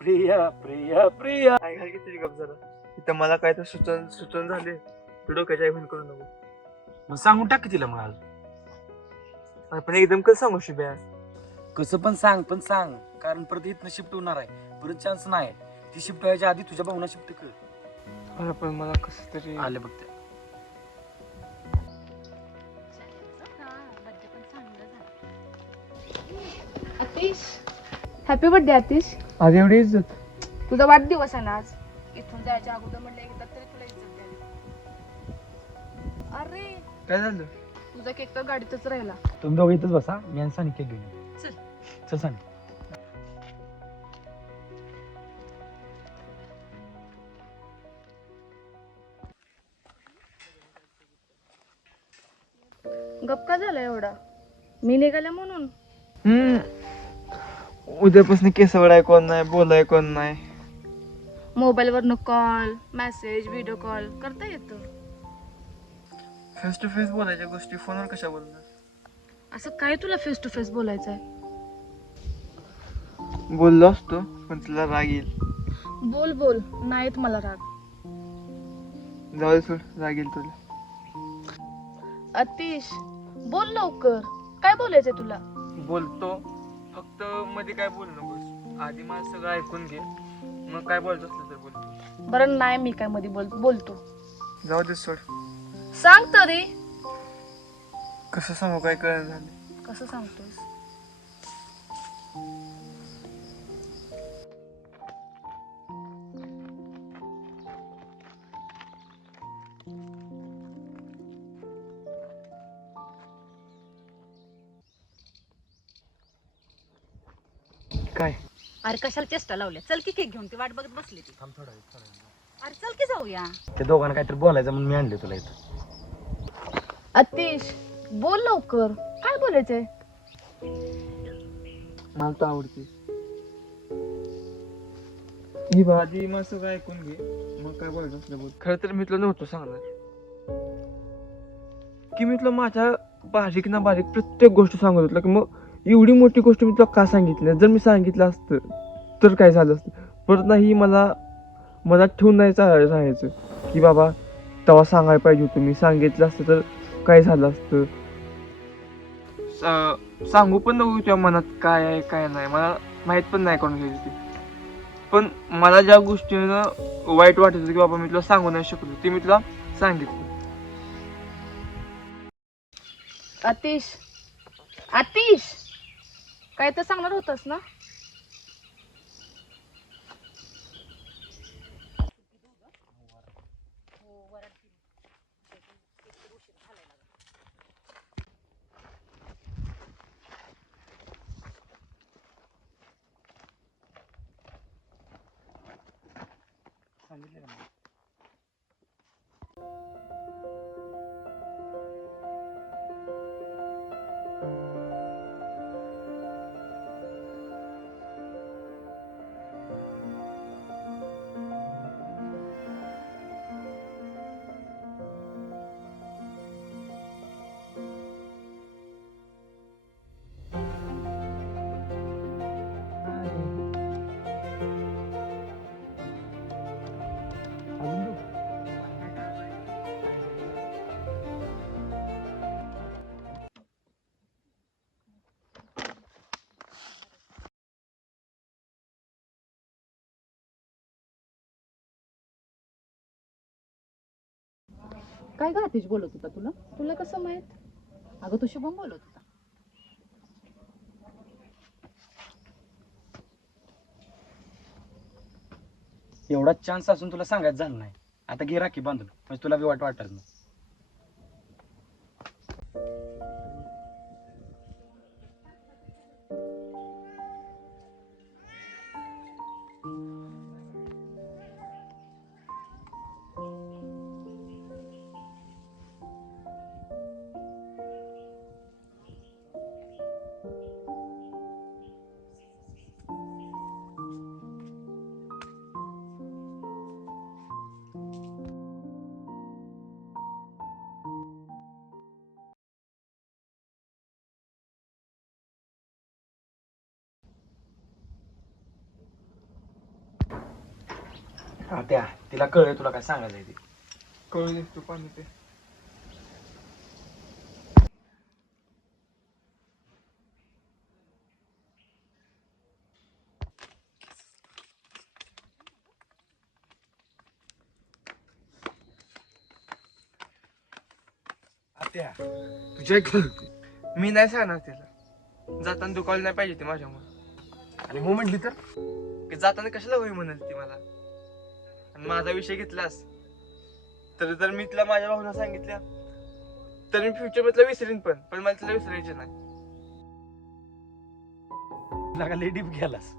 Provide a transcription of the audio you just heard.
प्रिया प्रिया प्रिया. काय घाल की तुझी गप जरा. इथं मला काय तर सुचन झाले. तू डोक्याच्या आईभून करू नको. मग सांगून टाक की तिला मग आज. पण एकदम कसं सांगू शुभ्या? कसं पण सांग कारण परत इथनं शिफ्ट होणार आहे, परत चान्स नाही. ती शिफ्ट व्हायच्या आधी तुझ्या भाऊना शिफ्ट कर. पण मला कसं तरी आले बघ ते. Atish, happy birthday Atish. आज एवढी इज्जत. तुझा वाढदिवस आहे ना आज. इथून जायच्या अगोदर म्हटलं एकदा तरी तुला इज्जत द्यावी. अरे काय झालं? तुझा केक तर गाडीतच राहिला. तुम्ही दोघं इथंच बसा, मी आणि सानिका घेऊन येतो. चल. चल सानी. गप्पा झाला एवढा मी निघाल्या म्हणून. उद्यापासून केस वडाय कोण नाही, बोलाय कोण नाही. मोबाईलवरनं कॉल मेसेज व्हिडिओ कॉल करता येतं. फेस टू फेस बोलायच्या गोष्टी फोनवर कशा बोलणार? असं काय तुला फेस टू फेस बोलायचंय? बोललो असतो पण तुला राग येईल. बोल बोल, नाहीत मला राग. जाऊ दे सोड, राग येईल तुला. आतिश बोल लवकर, काय बोलायचंय तुला? बोलतो, फक्त मध्ये काय बोल नकोस. आधी मला सगळं ऐकून घे, मग काय बोलत असलं तर बोलतो. बरं नाही मी काय मध्ये बोलतो. जाऊ दे सोड. सांग तरी. कसं सांगू, काय कळलं झालं. कसं सांगतोस? काय? अरे कशाला चेष्टा लावल्या? चल की केक घेऊन, ती वाट बघत बसली ती. थांब थोडा अरे चल की जाऊया. ते दोघांना काहीतरी बोलायचं म्हणून मी आणले तुला इथं. आतिश बोल लवकर, काय बोलायचंय? मला तर आवडते ही भाजी. मग सगळं ऐकून घे, मग काय बोलायचं असलं बोल. खरं तर मी तुला नव्हतं सांगणार की मी तुला माझ्या बारीक ना बारीक प्रत्येक गोष्ट सांगत होतो की मग एवढी मोठी गोष्ट मी तुला का सांगितली. जर मी सांगितलं असतं तर काय झालं असतं. परत नाही मला ठेवून नाही राहायचं की बाबा तेव्हा सांगायला पाहिजे होतं. मी सांगितलं असतं तर काय झालं असतं. सांगू पण नको तुझ्या मनात काय आहे काय नाही, मला माहीत पण नाही कोण घ्यायची. पण मला ज्या गोष्टीनं वाईट वाटत होतं की बाबा मी तुला सांगू नाही शकलो, ते मी तुला सांगितलं. आतिश आतिश काय तर सांगणार होतस ना? काय ग आतिश बोलत होता तुला? तुला कसं माहित? अगं तू शुभम बोलत होता. एवढा चान्स असून तुला सांगायचं झालं नाही. आता घे राखी बांधून, म्हणजे तुला बी वाटत नाही. त्या तिला कळलं तुला काय सांगायचं ते. कळू दे तू पाणी ते. आत्या तुझ्या एक- मी नाही सांगणार तिला. जाताना दुखावलं नाही पाहिजे ती माझ्यामुळे. आणि हो म्हटली तर की जाताना कशाला होई म्हणाल ती मला. आणि माझा विषय घेतलास तर जर मी तिला माझ्या भावना सांगितल्या तर मी फ्युचर मधला विसरीन पण मला तिला विसरायचे नाही. लगा लय डीप गेलास.